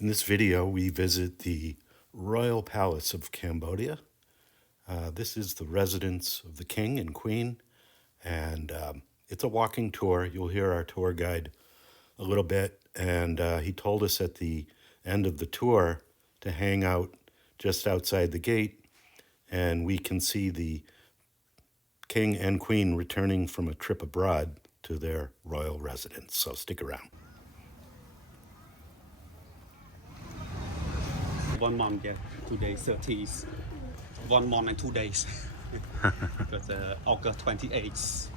In this video, we visit the Royal Palace of Cambodia. This is the residence of the King and Queen, and it's a walking tour. You'll hear our tour guide a little bit, and he told us at the end of the tour to hang out just outside the gate, and we can see the King and Queen returning from a trip abroad to their royal residence. So stick around. One month, yeah, 2 days, 30s. 1 month and 2 days. Because August 28th.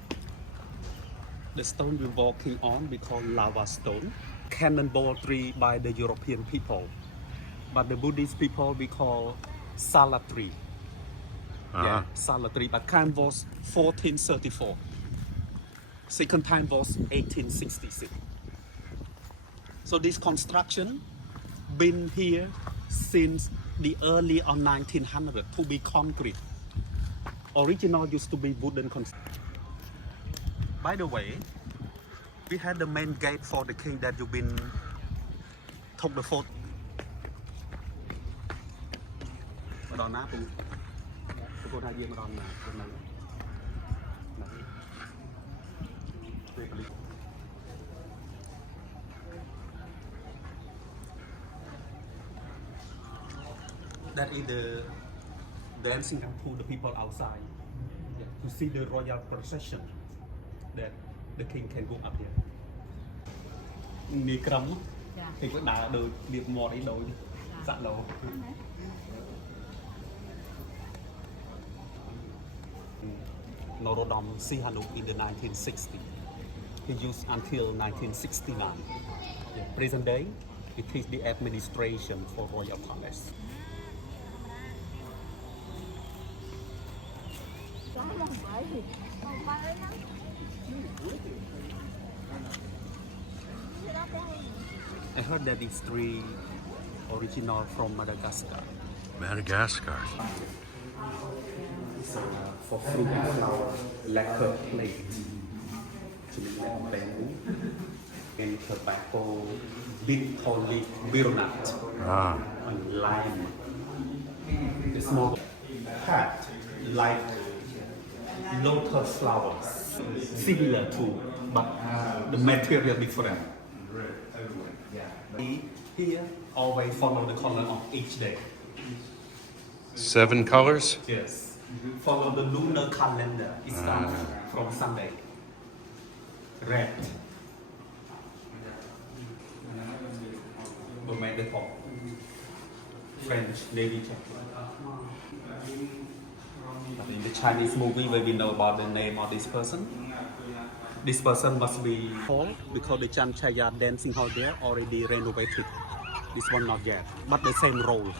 The stone we're walking on, we call lava stone. Cannonball tree by the European people. But the Buddhist people, we call salad tree. Yeah, salad tree. But time was 1434. Second time was 1866. So this construction been here since the early on 1900 to be concrete. Original used to be wooden construction. By the way, we had the main gate for the king that you've been took the photo. That is the dancing to the people outside, yeah, to see the royal procession that the king can go up here. Đi cầm thì có đá đôi điệp mò đi đôi dặn đầu. Norodom Sihanouk in the 1960s. He used until 1969. Yeah. Present day, it is the administration for Royal Palace. I heard that it's tree original from Madagascar. Madagascar. So for fruit and flower, lacquer plate, bamboo, and tobacco, big holy walnut, and lime. The small hat like lotus flowers, similar to, but the material different. Here, always follow the color of each day. 7 colors? Yes. Follow the lunar calendar. It starts from Sunday. Red. French Navy check. But in the Chinese movie, where we know about the name of this person must be Paul, because the Chanchaya dancing hall there already renovated. This one not yet, but the same role.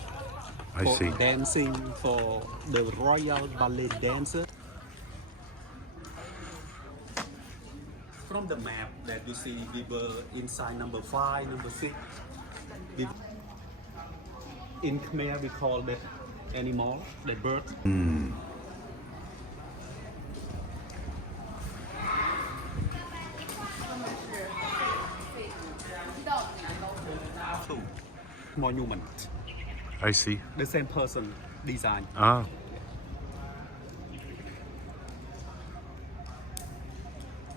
I see. Dancing for the royal ballet dancer. From the map that you see, we were inside number 5, number 6. In Khmer, we call that animal, that bird. Monument. I see. The same person design.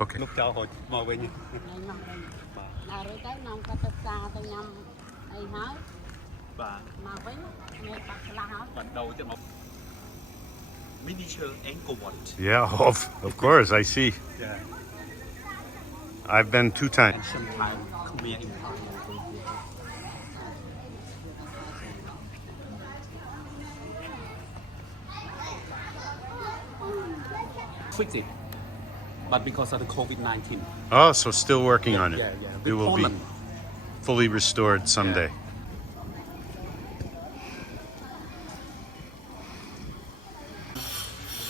Okay. Lúc chào hồi màu về nhỉ. Rồi tới năm có tập xa tới nhâm ai nói. Và Mà với nghe bạc là hết. bắt đầu cho nó miniature ankle watch. Yeah, of course, I see. Yeah. I've been 2 times. Ancient time Khmer Empire. Fix it, but because of the COVID-19. Oh, so still working on it. Yeah. It will be fully restored someday.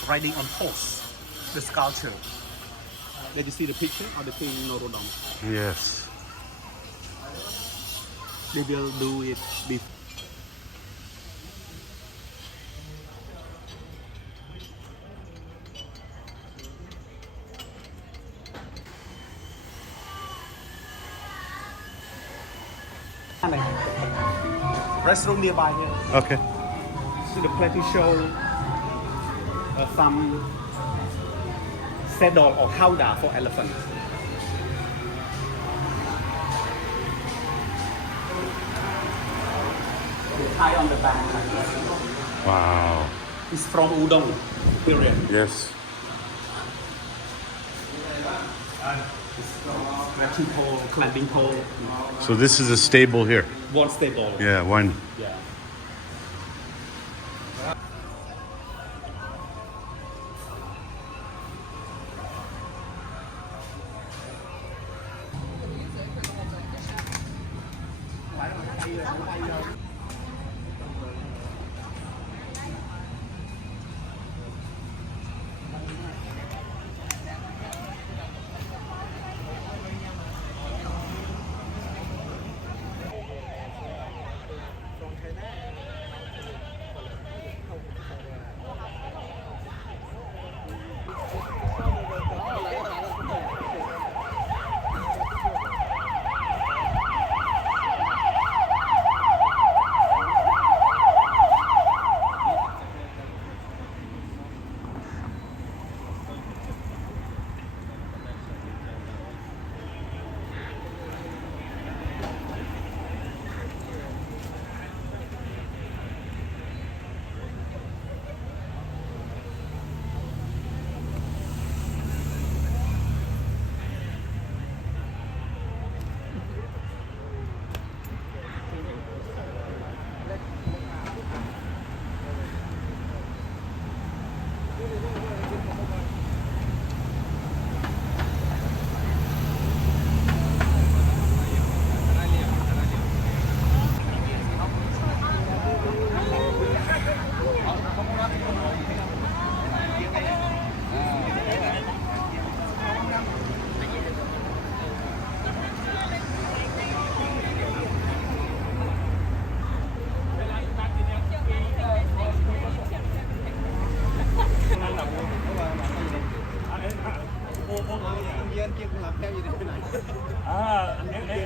Riding on horse, the sculpture. Did you see the picture of the King Norodom? Yes. They will do it before. Này. restaurant nearby here. Okay. So the place to show some saddle or howdah for elephant. Tie on the back like this. Wow. It's from udon period. Yes. Scratching pole, climbing pole, So this is a stable here. one stable. Yeah, one. Yeah.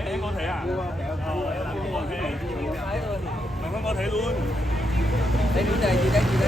Em có thể à? Mày có thể luôn. Đây gì đây?